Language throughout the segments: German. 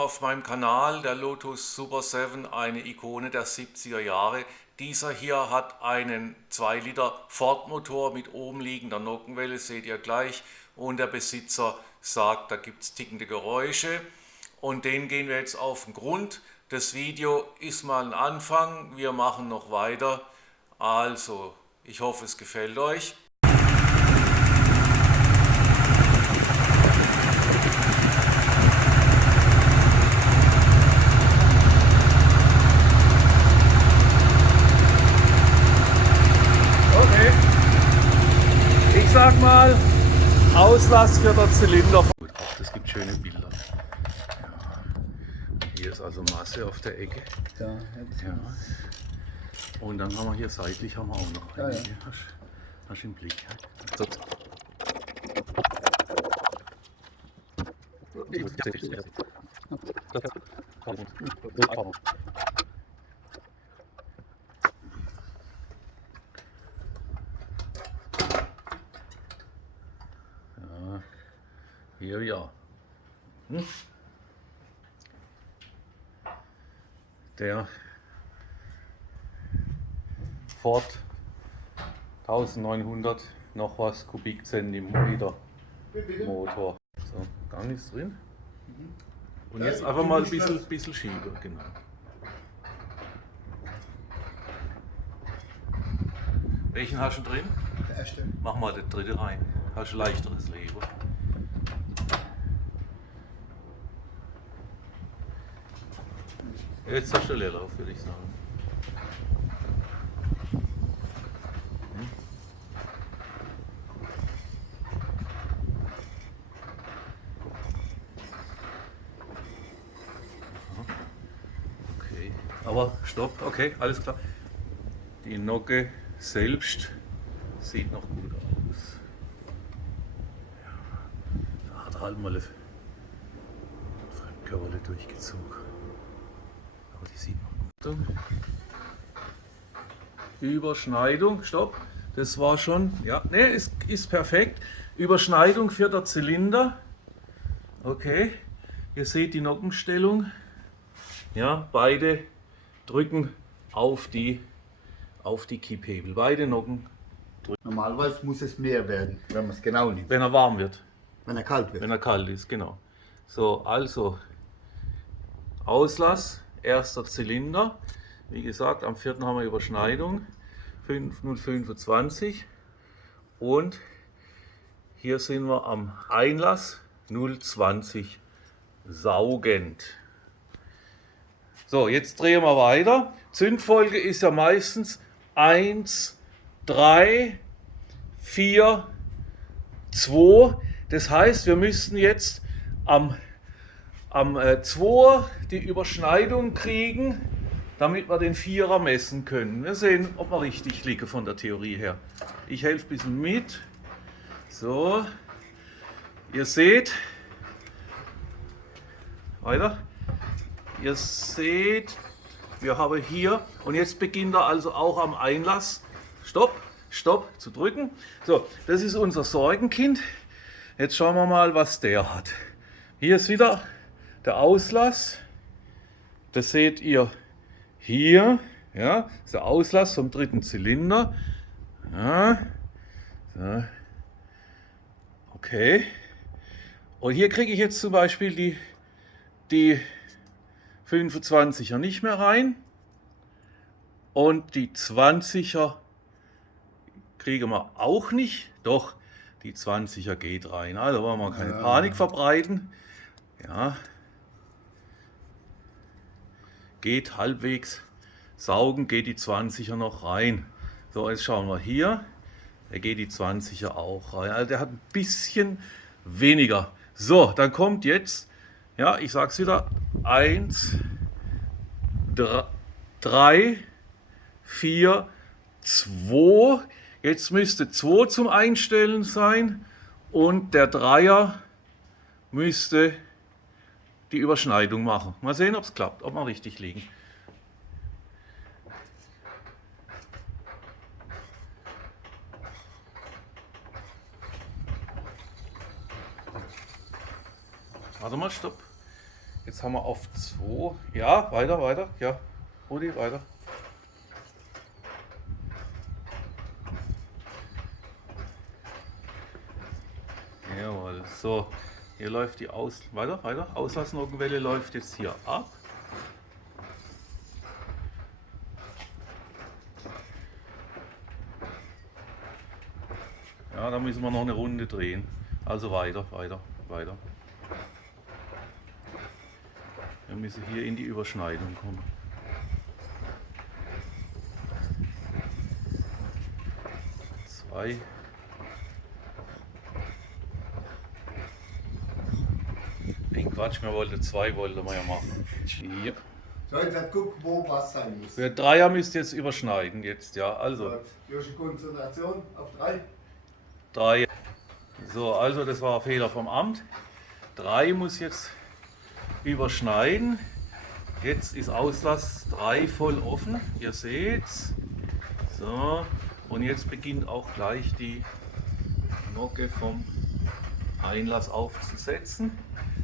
auf meinem Kanal, der Lotus Super 7, eine Ikone der 70er Jahre. Dieser hier hat einen 2 Liter Ford Motor mit oben liegender Nockenwelle, seht ihr gleich. Und der Besitzer sagt, da gibt es tickende Geräusche. Und den gehen wir jetzt auf den Grund. Das Video ist mal ein Anfang, wir machen noch weiter. Also, ich hoffe, es gefällt euch. Okay, ich sag mal, Auslass für den Zylinder. Gut, auch das gibt schöne Bilder. Ja. Hier ist also Masse auf der Ecke. Ja. Und dann haben wir hier seitlich haben wir auch noch eine. Ja. Hast du im Blick. So. Ja, hier ja. Der Ford 1900 noch was Kubikzentimeter Motor. So, gar nichts drin. Und jetzt einfach mal ein bisschen schieben, genau. Welchen hast du drin? Der erste. Mach mal den dritten rein. Hast du leichteres Leben. Jetzt hast du Leerlauf, würde ich sagen. Okay, aber stopp, okay, alles klar. Die Nocke selbst sieht noch gut aus. Ja, da hat er halt mal eine Fremdkörperle durchgezogen. Aber die sieht noch gut aus. Überschneidung, stopp, das war schon, ja, ne, ist perfekt. Überschneidung für den Zylinder. Okay, ihr seht die Nockenstellung. Ja, beide drücken auf die Kipphebel. Beide Nocken drücken. Normalerweise muss es mehr werden, wenn man es genau nimmt. Wenn er warm wird. Wenn er kalt wird. Wenn er kalt ist, genau. So, also Auslass, erster Zylinder. Wie gesagt, am 4. haben wir Überschneidung. 0,25. Und hier sind wir am Einlass 0,20 saugend. So, jetzt drehen wir weiter. Zündfolge ist ja meistens 1, 3, 4, 2. Das heißt, wir müssten jetzt am 2 die Überschneidung kriegen, damit wir den 4er messen können. Wir sehen, ob wir richtig liegen von der Theorie her. Ich helfe ein bisschen mit. So, ihr seht, weiter. Ihr seht, wir haben hier, und jetzt beginnt er also auch am Einlass, Stopp zu drücken. So, das ist unser Sorgenkind. Jetzt schauen wir mal, was der hat. Hier ist wieder der Auslass. Das seht ihr hier. Ja, das ist der Auslass vom 3. Zylinder. Ja, so. Okay. Und hier kriege ich jetzt zum Beispiel die 25er nicht mehr rein und die 20er kriegen wir auch nicht, doch die 20er geht rein, also wollen wir keine Panik verbreiten, ja, geht halbwegs, saugen geht die 20er noch rein. So, jetzt schauen wir hier, da geht die 20er auch rein, also der hat ein bisschen weniger. So, dann kommt jetzt, ja, ich sag's wieder, 1, 3, 4, 2. Jetzt müsste 2 zum Einstellen sein und der 3er müsste die Überschneidung machen. Mal sehen, ob es klappt, ob wir richtig liegen. Warte mal, stopp. Jetzt haben wir auf 2. Ja, weiter, weiter. Ja, Rudi, weiter. Jawohl, so. Hier läuft die weiter, weiter. Auslassnockenwelle läuft jetzt hier ab. Ja, da müssen wir noch eine Runde drehen. Also weiter, weiter, weiter. Wir müssen hier in die Überschneidung kommen. Zwei. Quatsch, wir wollten 2 wollten wir ja machen. 4. So, jetzt guck, wo was sein muss. Der Dreier müsst ihr jetzt überschneiden jetzt, ja. Also. Durch die Konzentration auf 3. 3. So, also das war ein Fehler vom Amt. 3 muss jetzt überschneiden. Jetzt ist Auslass 3 voll offen. Ihr seht's. So, und jetzt beginnt auch gleich die Nocke vom Einlass aufzusetzen.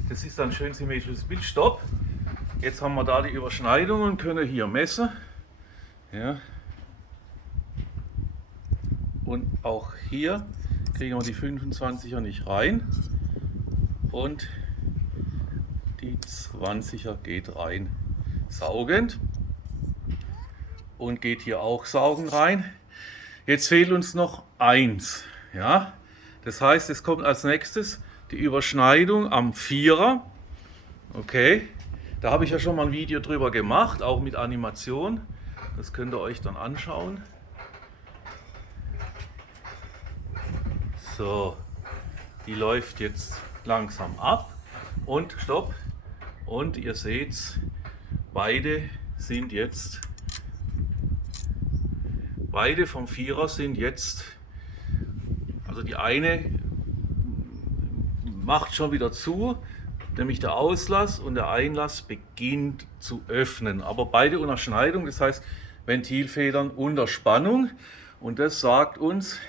Das ist ein schön symmetrisches Bild. Stopp! Jetzt haben wir da die Überschneidung und können hier messen. Ja. Und auch hier kriegen wir die 25er nicht rein. Und die 20er geht rein. Saugend. Und geht hier auch saugend rein. Jetzt fehlt uns noch 1. Ja. Das heißt, es kommt als nächstes die Überschneidung am 4er. Okay, da habe ich ja schon mal ein Video drüber gemacht, auch mit Animation. Das könnt ihr euch dann anschauen. So, die läuft jetzt langsam ab und stopp. Und ihr seht, beide vom 4er sind jetzt, also die eine macht schon wieder zu, nämlich der Auslass, und der Einlass beginnt zu öffnen. Aber beide unter Schneidung, das heißt Ventilfedern unter Spannung. Und das sagt uns,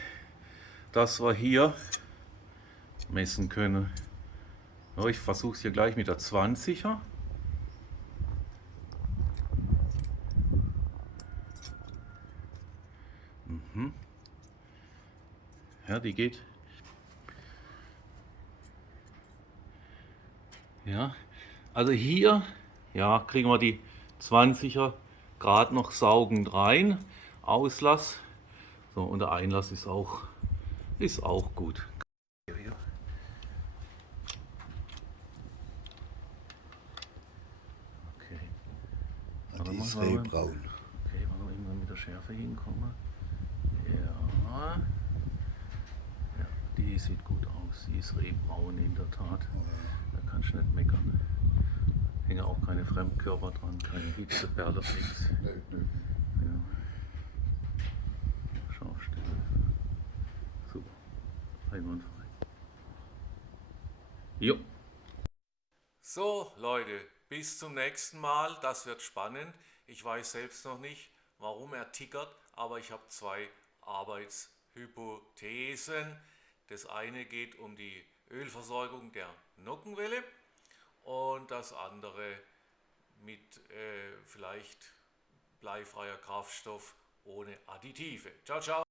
dass wir hier messen können. Ich versuche es hier gleich mit der 20er. Ja, die geht. Ja, also hier, ja, kriegen wir die 20er Grad noch saugend rein. Auslass. So, und der Einlass ist auch gut. Okay. Die ist rehbraun. Okay, wollen wir irgendwann mit der Schärfe hinkommen? Ja. Ja, die sieht gut aus. Sie ist rehbraun in der Tat. Da kannst du nicht meckern. Hängen auch keine Fremdkörper dran, keine Hitzeperle, nichts. Ja. Scharfstelle. Super. Einwandfrei. Jo. So, Leute, bis zum nächsten Mal. Das wird spannend. Ich weiß selbst noch nicht, warum er tickert, aber ich habe 2 Arbeitshypothesen. Das eine geht um die Ölversorgung der Nockenwelle und das andere mit vielleicht bleifreier Kraftstoff ohne Additive. Ciao, ciao.